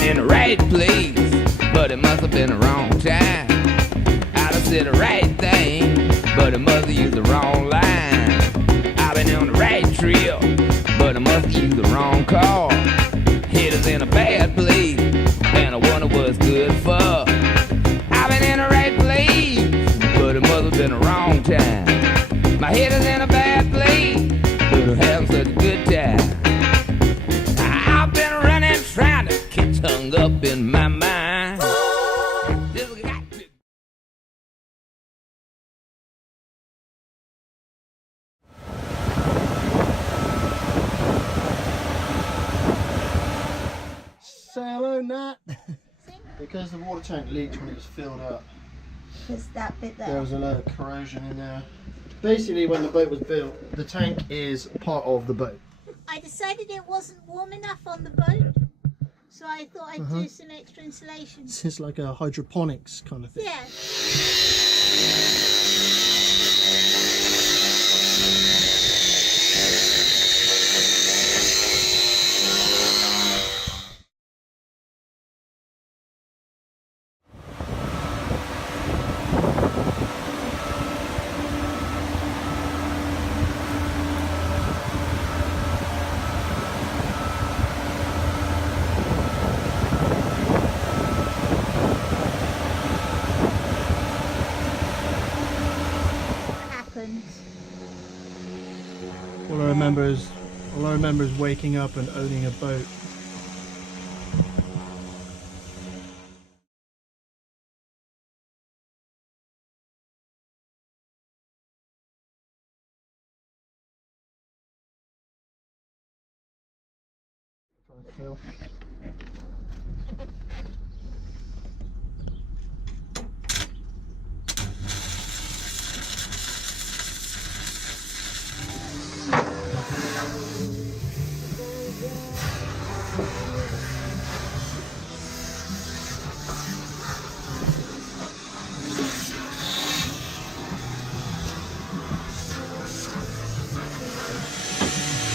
In the right place, but it must have been the wrong time. I done said the right thing, but it must have used the wrong line. I've been on the right trip, but I must have used the wrong car. Head is in a bad place, and I wonder what's good for. I've been in the right place, but it must have been the wrong time. My head is in a bad place, but I'm having such a good time. I've been running, trying to get hung up in my mind. Say hello, Nat. Because the water tank leaked when it was filled up. There's that bit there. There was a lot of corrosion in there. Basically, when the boat was built, the tank is part of the boat. I decided it wasn't warm enough on the boat, so I thought I'd do some extra insulation. It's like a hydroponics kind of thing. Yeah. All I remember is waking up and owning a boat.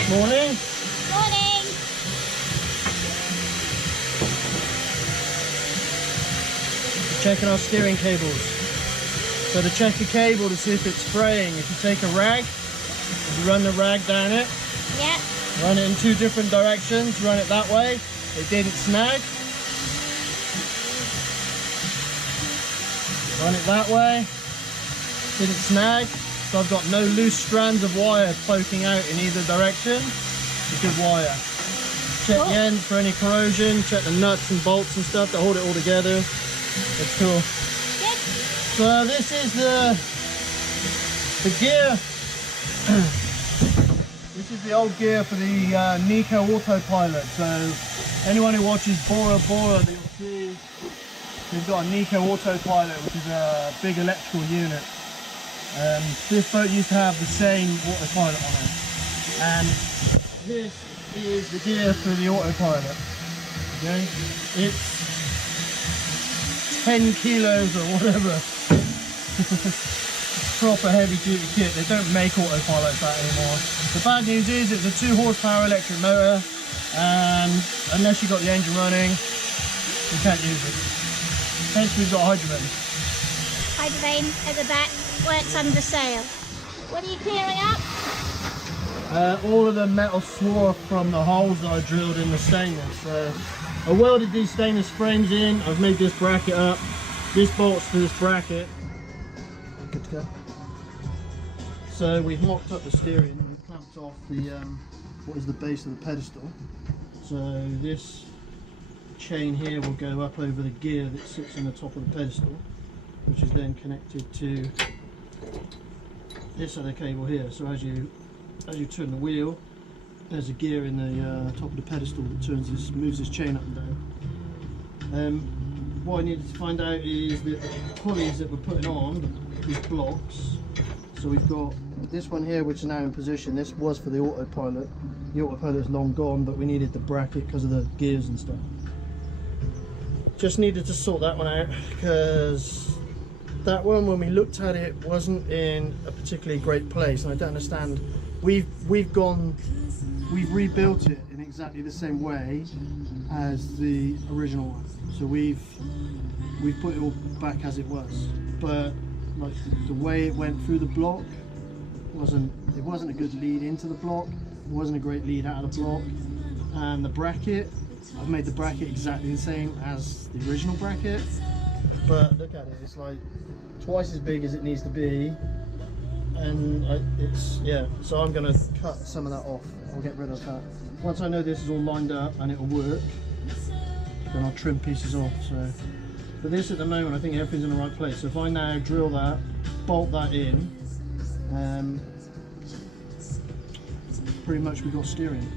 Morning. Morning. Checking our steering cables. So to check a cable to see if it's fraying, if you take a rag, you run the rag down it. Yeah. Run it in two different directions. Run it that way. It didn't snag. Run it that way. Didn't snag. So I've got no loose strands of wire poking out in either direction. It's a good wire. Check the end for any corrosion. Check the nuts and bolts and stuff to hold it all together. It's cool. Good. So this is the gear. This is the old gear for the Nico autopilot. So anyone who watches Bora Bora, you'll see we've got a Nico autopilot, which is a big electrical unit. This boat used to have the same autopilot on it, and this is the gear for the autopilot. Okay, it's 10 kilos or whatever. Proper heavy duty kit. They don't make autopilots that anymore. The bad news is it's a 2 horsepower electric motor, and unless you've got the engine running, you can't use it. Hence we've got hydrogen. Hydrogen at the back, works under sail. What are you clearing up? All of the metal swarf from the holes that I drilled in the stainless. So I welded these stainless frames in. I've made this bracket up. This bolts to this bracket. Good to go. So we've mocked up the steering and clamped off the what is the base of the pedestal. So this chain here will go up over the gear that sits on the top of the pedestal, which is then connected to this other cable here. So as you turn the wheel, there's a gear in the top of the pedestal that moves this chain up and down. What I needed to find out is that the pulleys that we're putting on, these blocks, So we've got this one here, which is now in position. This was for the autopilot. The autopilot is long gone, but we needed the bracket because of the gears and stuff. Just needed to sort that one out because that one, when we looked at it, wasn't in a particularly great place, and I don't understand. We've rebuilt it in exactly the same way as the original one. So we've put it all back as it was, but like the way it went through the block wasn't a good lead into the block. It wasn't a great lead out of the block, and the bracket, I've made the bracket exactly the same as the original bracket, but look at it, it's like twice as big as it needs to be, and so I'm going to cut some of that off. I'll get rid of that. Once I know this is all lined up and it'll work, then I'll trim pieces off. So for this at the moment, I think everything's in the right place. So if I now drill that, bolt that in, pretty much we got steering.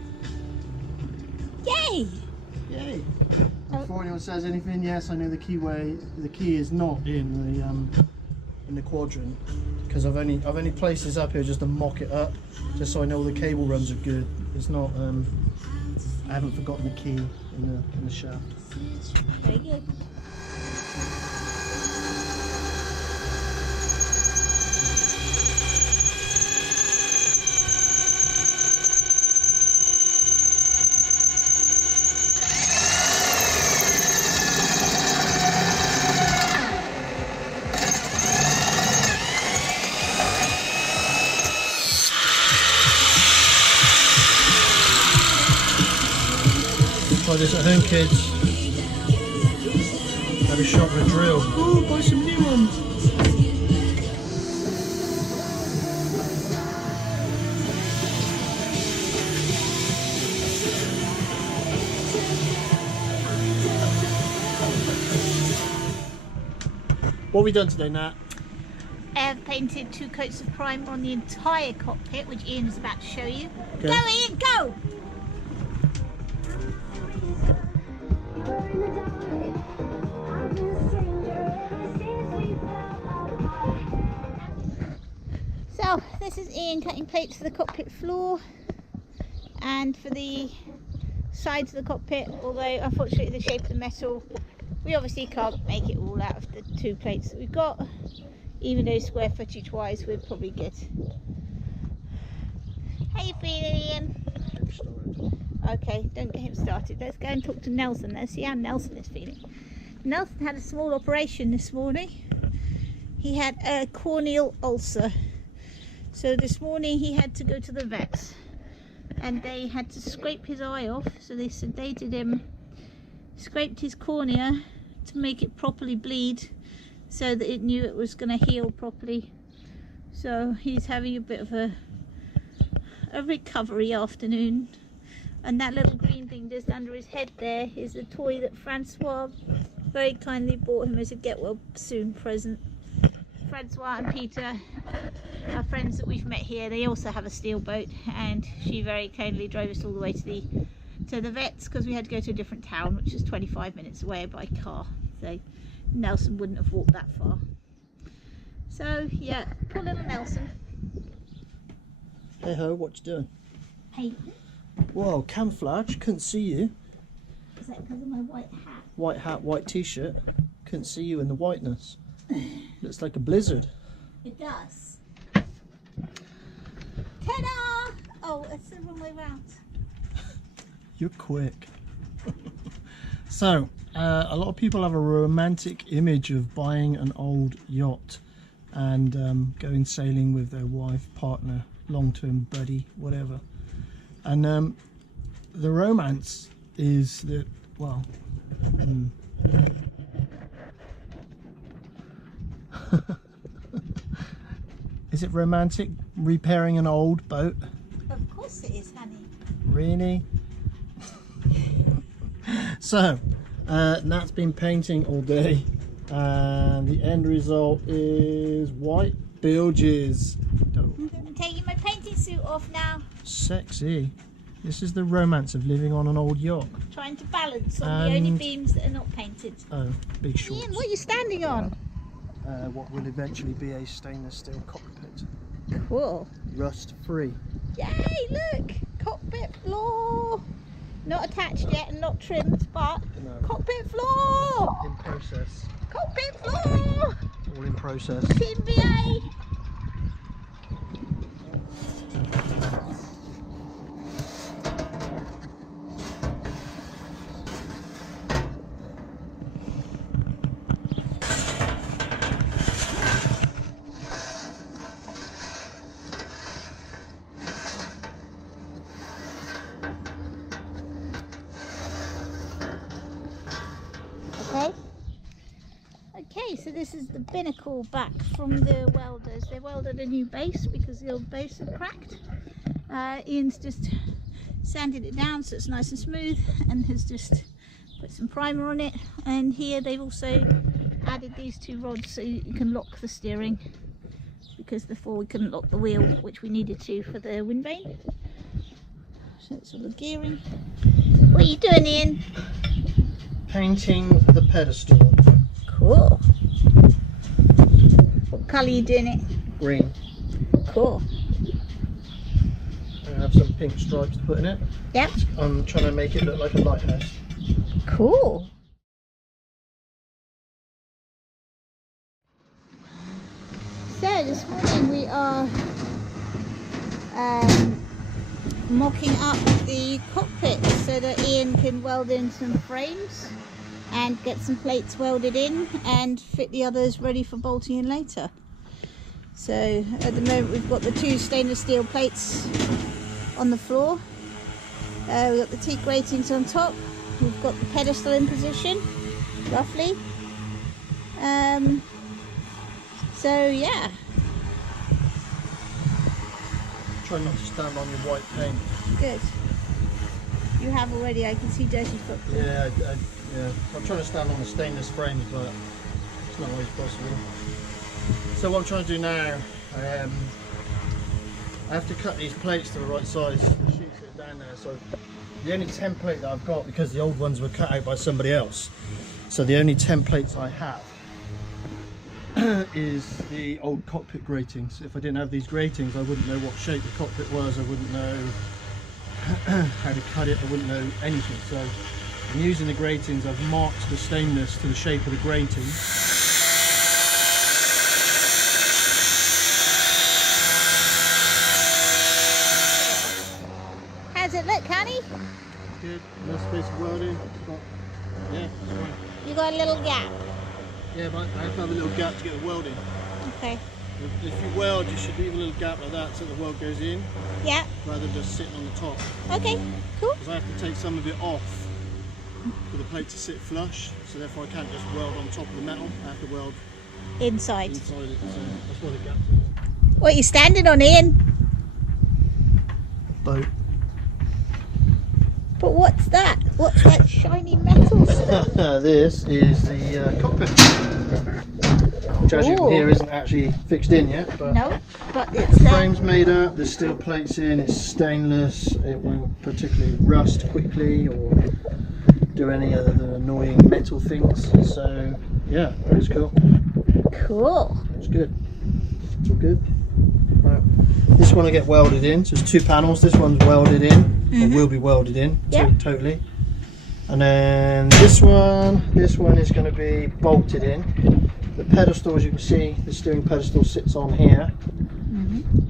Yay! Yay! Before anyone says anything, yes, I know the key is not in the quadrant, because I've only placed this up here just to mock it up, just so I know all the cable runs are good. It's not I haven't forgotten the key in the shaft. Very good. Try this at home, kids. Have a shot with a drill. Ooh, buy some new ones. What have we done today, Nat? I've painted 2 coats of primer on the entire cockpit, which Ian is about to show you. Okay. Go, Ian, go! So this is Ian cutting plates for the cockpit floor and for the sides of the cockpit, although unfortunately the shape of the metal, we obviously can't make it all out of the 2 plates that we've got, even though square footage wise we're probably good. How you feeling, Ian? Okay, don't get him started. Let's go and talk to Nelson. Let's see how Nelson is feeling. Nelson had a small operation this morning. He had a corneal ulcer. So this morning he had to go to the vets and they had to scrape his eye off. So they sedated him, scraped his cornea to make it properly bleed so that it knew it was going to heal properly. So he's having a bit of a recovery afternoon. And that little green thing just under his head there is a toy that Francois very kindly bought him as a get well soon present. Francois and Peter are friends that we've met here. They also have a steel boat, and she very kindly drove us all the way to the vets because we had to go to a different town, which is 25 minutes away by car. So Nelson wouldn't have walked that far. So yeah, poor little Nelson. Hey ho, what you doing? Hey. Whoa, camouflage, couldn't see you. Is that because of my white hat? White hat, white t-shirt. Couldn't see you in the whiteness. Looks like a blizzard. It does. Ta-da! Oh, it's the wrong way round. You're quick. So, a lot of people have a romantic image of buying an old yacht and going sailing with their wife, partner, long-term buddy, whatever. And the romance is that, well, is it romantic repairing an old boat? Of course it is, honey. Really? So, Nat's been painting all day, and the end result is white bilges. I'm taking my painting suit off now. Sexy. This is the romance of living on an old yacht. Trying to balance on the only beams that are not painted. Oh, big shorts. Ian, what are you standing on? What will eventually be a stainless steel cockpit. Cool. Rust free. Yay, look! Cockpit floor! Not attached yet and not trimmed, but No. cockpit floor! In process. Cockpit floor! All in process. Team VA! Okay, so this is the binnacle back from the welders. They welded a new base because the old base had cracked. Ian's just sanded it down so it's nice and smooth and has just put some primer on it. And here they've also added these two rods so you can lock the steering, because before we couldn't lock the wheel, which we needed to for the wind vane. So it's all the gearing. What are you doing, Ian? Painting the pedestal. Cool. What colour are you doing it? Green. Cool. I have some pink stripes to put in it. Yep. I'm trying to make it look like a lighthouse. Cool. So this morning we are mocking up the cockpit so that Ian can weld in some frames and get some plates welded in and fit the others ready for bolting in later. So at the moment we've got the two stainless steel plates on the floor. We've got the teak gratings on top. We've got the pedestal in position, roughly. So yeah. Try not to stand on your white paint. Good. You have already, I can see dirty footprint. Yeah, yeah. I'm trying to stand on the stainless frames, but it's not always possible. So what I'm trying to do now, I have to cut these plates to the right size. The sheets are down there, so the only template that I've got, because the old ones were cut out by somebody else, so the only templates I have is the old cockpit gratings. If I didn't have these gratings, I wouldn't know what shape the cockpit was, I wouldn't know how to cut it, I wouldn't know anything. So I'm using the gratings. I've marked the stainless to the shape of the grating. How's it look, Connie? Good, no space for welding. Yeah, it's fine. You got a little gap. Yeah, but I have to have a little gap to get the weld in. Okay. If you weld, you should leave a little gap like that so the weld goes in, Yeah. rather than just sitting on the top. Okay. Cool. Because I have to take some of it off for the plate to sit flush, so therefore I can't just weld on top of the metal. I have to weld Inside. inside it. So that's why the gap's in. What are you standing on, Ian? Boat. But what's that? What's that shiny metal stuff? This is the cockpit, which as you can hear isn't actually fixed in yet, but No, but it's the frame's made up, there's steel plates in, it's stainless, it won't particularly rust quickly or do any other annoying metal things, so yeah, it's cool. cool. It's good. It's all good. Right. This one will get welded in, so there's two panels, this one's welded in, or will be welded in, totally. And then this one is going to be bolted in. The pedestal, as you can see, the steering pedestal sits on here,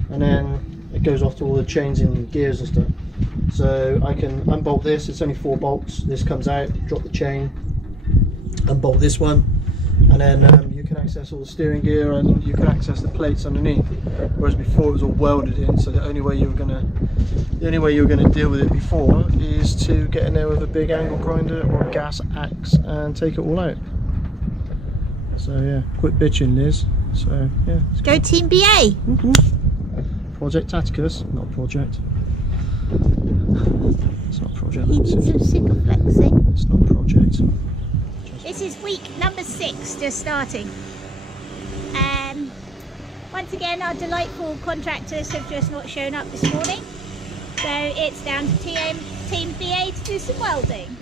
and then it goes off to all the chains and gears and stuff. So I can unbolt this, it's only 4 bolts, this comes out, drop the chain, unbolt this one, and then you can access all the steering gear and you can access the plates underneath. Whereas before it was all welded in, so the only way you were gonna deal with it before is to get in there with a big angle grinder or a gas axe and take it all out. So yeah, quit bitching, Liz. So yeah, Go Team BA. Project Taticus, not project. It's not project. He needs some super flexing. It's not project. This is week number 6, just starting. Once again, our delightful contractors have just not shown up this morning, so it's down to Team BA to do some welding.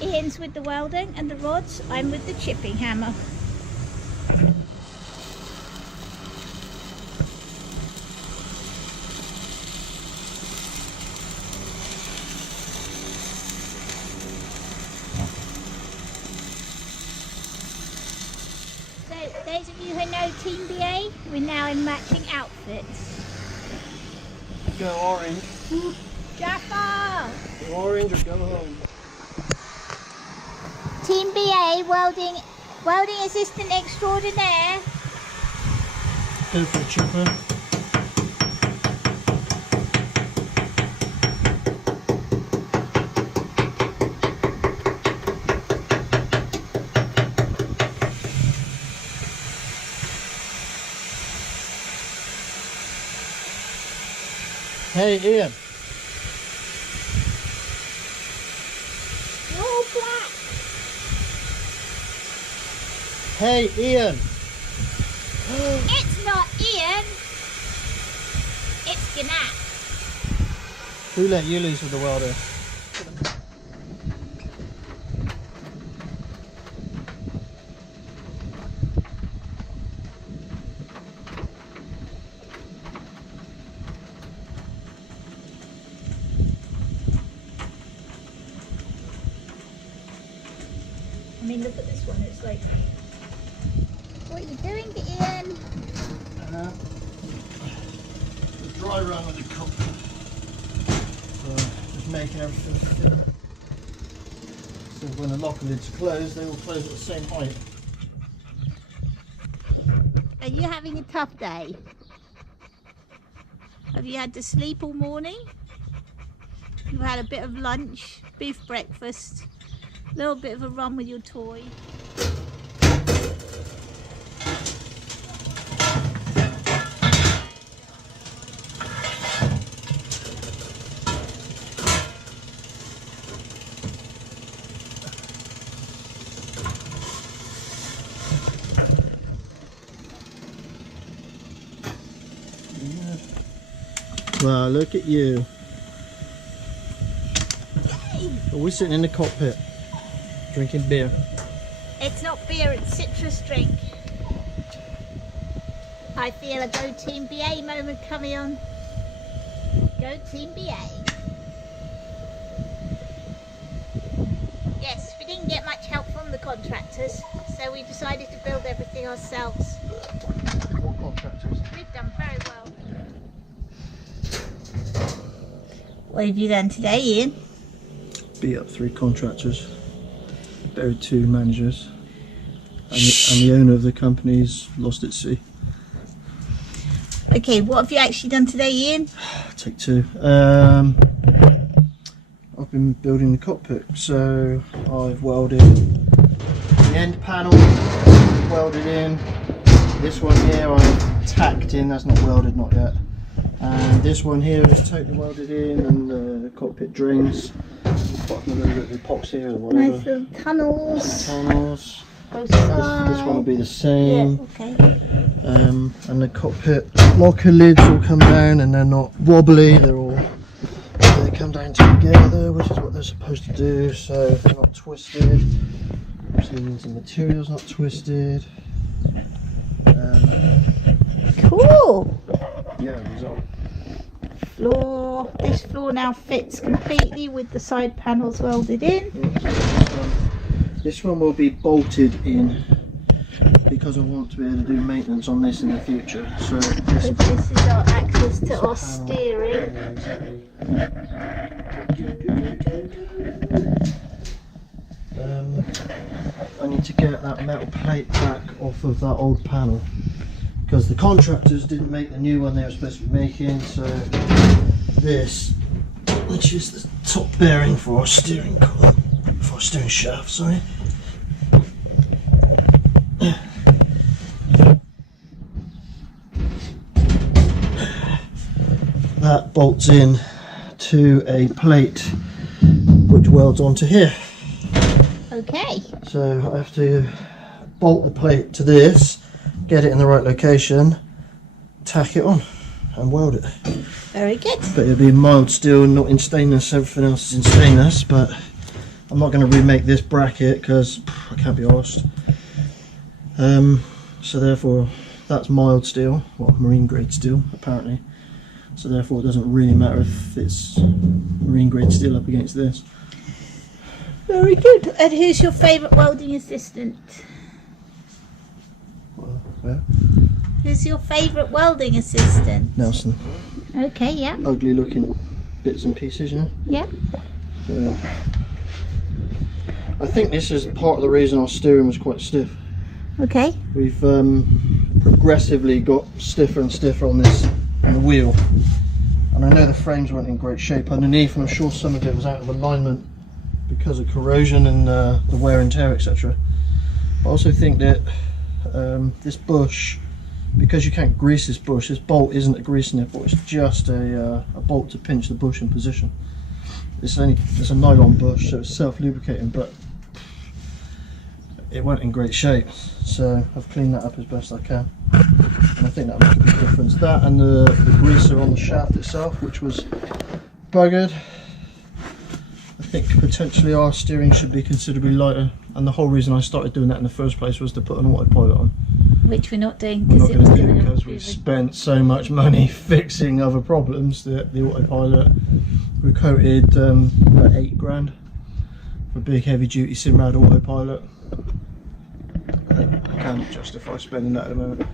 Ian's with the welding and the rods, I'm with the chipping hammer. Those of you who know Team BA, we're now in matching outfits. Go orange. Jaffa! Go orange or go home. Team BA, welding assistant extraordinaire. Go for a chipper. Hey Ian. You're all black. Hey Ian. It's not Ian. It's Gnat. Who let you loose with the welder? I mean, look at this one. It's like, what are you doing, Ian? The dry run with the cockpit. So just making everything fit. So when the locker lid's closed, they will close at the same height. Are you having a tough day? Have you had to sleep all morning? You've had a bit of lunch, beef breakfast, a little bit of a run with your toy. Wow, look at you. Are we sitting in the cockpit drinking beer? It's not beer, it's citrus drink. I feel a Go Team BA moment coming on. Go Team BA. Yes, we didn't get much help from the contractors, so we decided to build everything ourselves. What contractors? We've done very well. What have you done today, Ian? Beat up 3 contractors, buried 2 managers, and the owner of the company's lost at sea. Okay, what have you actually done today, Ian? Take 2. I've been building the cockpit, so I've welded the end panel, welded in. This one here I've tacked in, that's not welded, not yet. And this one here is totally welded in, and the cockpit drains. Bottom a little bit of epoxy or whatever. Nice little tunnels. Tunnels. Both This sides. one will be the same. Yeah, okay. And the cockpit locker lids will come down, and they're not wobbly. They come down together, which is what they're supposed to do. So they're not twisted. Obviously, the material's not twisted. Cool. Yeah, result. Floor. This floor now fits completely with the side panels welded in. This one will be bolted in because I want to be able to do maintenance on this in the future. So This is our access to our steering. I need to get that metal plate back off of that old panel because the contractors didn't make the new one they were supposed to be making. So this, which is the top bearing for our steering column, for our steering shaft, sorry. That bolts in to a plate which welds onto here. Okay. So I have to bolt the plate to this, get it in the right location, tack it on and weld it. Very good. But it'll be mild steel, not in stainless. Everything else is in stainless, but I'm not going to remake this bracket because I can't be arsed. So therefore that's mild steel, well, marine grade steel apparently. So therefore it doesn't really matter if it's marine grade steel up against this. Very good. And who's your favourite welding assistant? Well, Where? Who's your favourite welding assistant? Nelson. Okay, yeah. Ugly looking bits and pieces, you know? Yeah. I think this is part of the reason our steering was quite stiff. Okay. We've progressively got stiffer and stiffer on the wheel, and I know the frames weren't in great shape underneath, and I'm sure some of it was out of alignment because of corrosion and the wear and tear, etc. I also think that this bush, because you can't grease this bush, this bolt isn't a grease nipple, it's just a bolt to pinch the bush in position. It's a nylon bush, so it's self-lubricating, but it weren't in great shape, so I've cleaned that up as best I can, and I think that makes a big difference. That and the greaser on the shaft itself, which was buggered. I think potentially our steering should be considerably lighter, and the whole reason I started doing that in the first place was to put an autopilot on. Which we're not doing We're not because going to do because we've spent so much money fixing other problems that the autopilot we quoted about 8 grand for a big heavy duty Simrad autopilot. I can't justify spending that at the moment.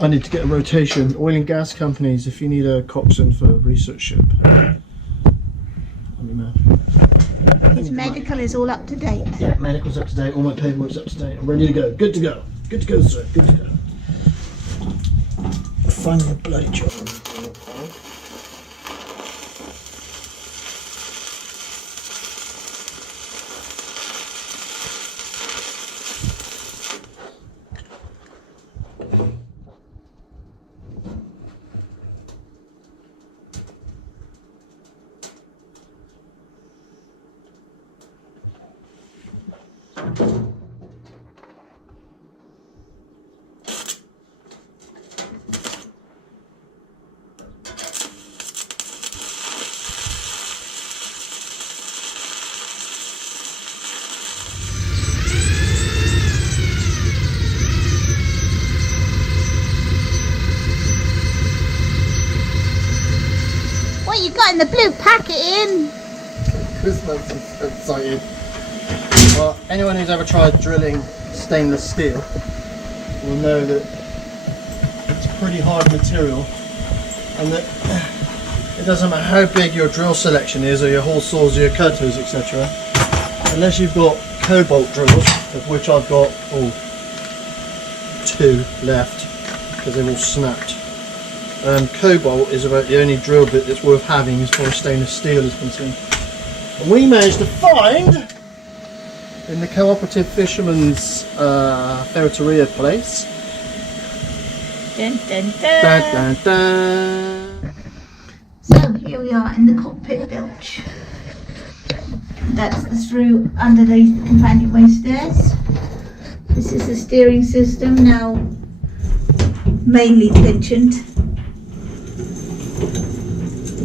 I need to get a rotation. Oil and gas companies, if you need a coxswain for a research ship, let me know. his medical is all up to date. Yeah, medical's up to date, all my paperwork's up to date. I'm ready to go. Good to go. Good to go, sir. Good to go. Find the bloody job. What you got in the blue packet in? Christmas is excited. Well, anyone who's ever tried drilling stainless steel will know that it's pretty hard material, and that it doesn't matter how big your drill selection is, or your hole saws, or your cutters, etc. Unless you've got cobalt drills, of which I've got 2 left because they've all snapped. Cobalt is about the only drill bit that's worth having as far as stainless steel is concerned. And we managed to find in the Cooperative Fisherman's ferreteria place. Dun, dun, dun. Dun, dun, dun. So here we are in the cockpit bilge. That's the through underneath the companionway stairs. This is the steering system, now mainly tensioned.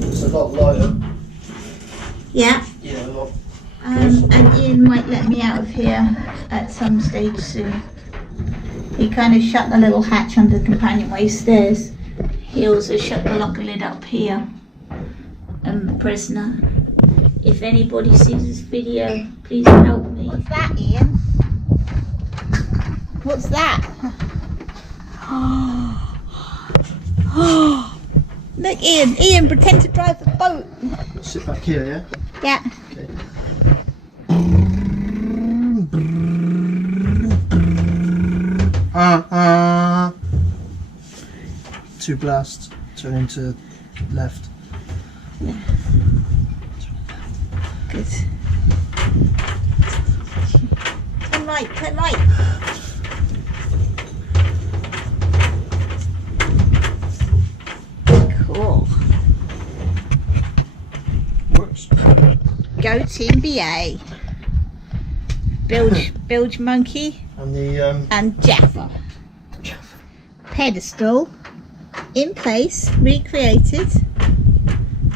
It's a lot lighter. Yeah. Yeah, a lot. And Ian might let me out of here at some stage soon. He kind of shut the little hatch under the companionway stairs. He also shut the locker lid up here. The prisoner. If anybody sees this video, please help me. What's that, Ian? What's that? Look, Ian, pretend to drive the boat. Sit back here, yeah? Yeah. Okay. Two blasts, turn into left. Yeah. Good. Turn right, turn right. Cool. Works. Go Team BA. Bilge Monkey And the and Jaffa. Pedestal in place, recreated.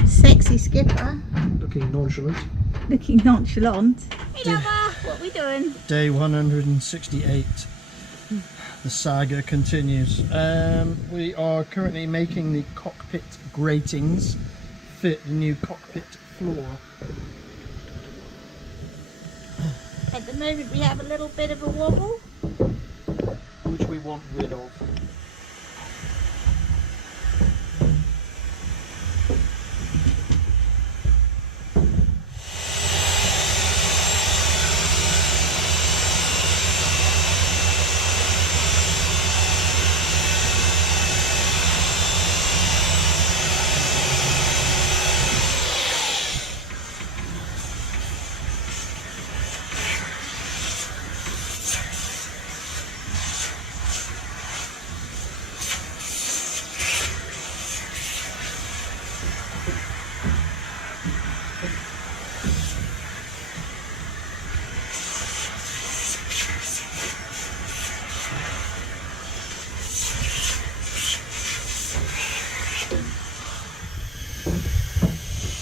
Sexy skipper. looking nonchalant. Looking nonchalant. Hey lover, what are we doing? Day 168. The saga continues. We are currently making the cockpit gratings fit the new cockpit floor. At the moment we have a little bit of a wobble. Which we want rid of.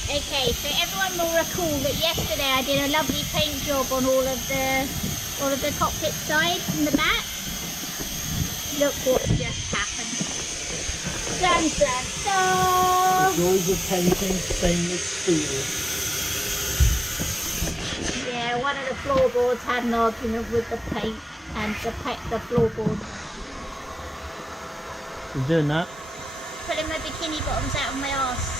Okay, so everyone will recall that yesterday I did a lovely paint job on all of the cockpit sides and the back. Look what just happened. Dun dun dun! The joys of painting stainless steel. Yeah, one of the floorboards had an argument with the paint and the floorboard. You're doing that? Pulling my bikini bottoms out of my arse.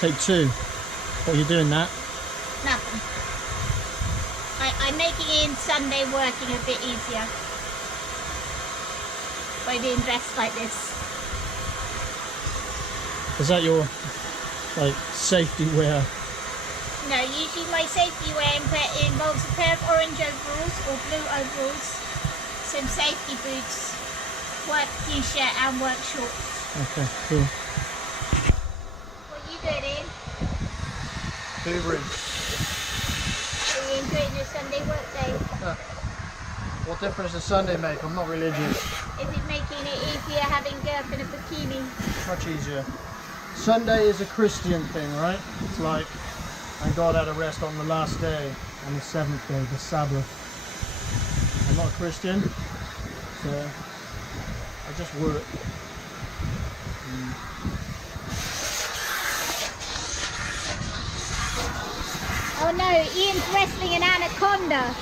Take two. What are you doing that? Nothing. I'm making in Sunday working a bit easier by being dressed like this. Is that your like safety wear? No, usually my safety wear involves a pair of orange overalls or blue overalls, some safety boots, work t-shirt and work shorts. Okay, cool. What are you doing, Ian? Hoovering. Are you enjoying your Sunday work day? What difference does Sunday make? I'm not religious. Is it making it easier having Gurf in a bikini? Much easier. Sunday is a Christian thing, right? It's like, and God had a rest on the last day, on the seventh day, the Sabbath. I'm not a Christian, so I just work. Oh no, Ian's wrestling an anaconda.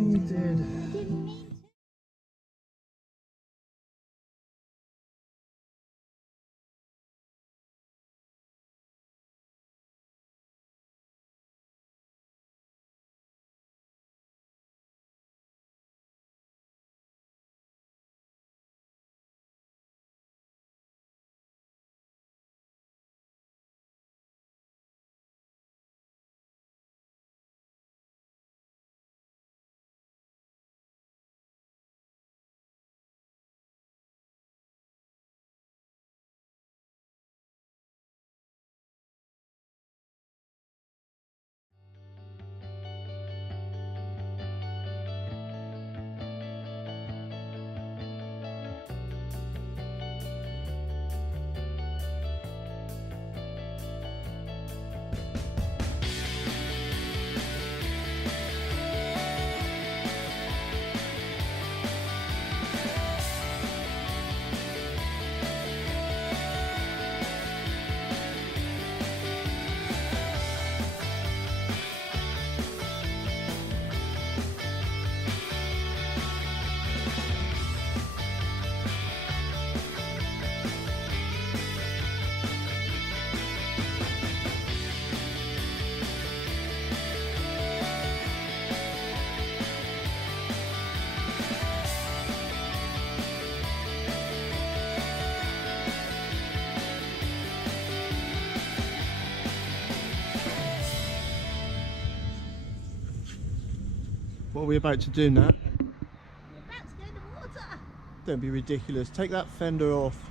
You did. What are we about to do, Nat? We're about to go in the water. Don't be ridiculous. Take that fender off.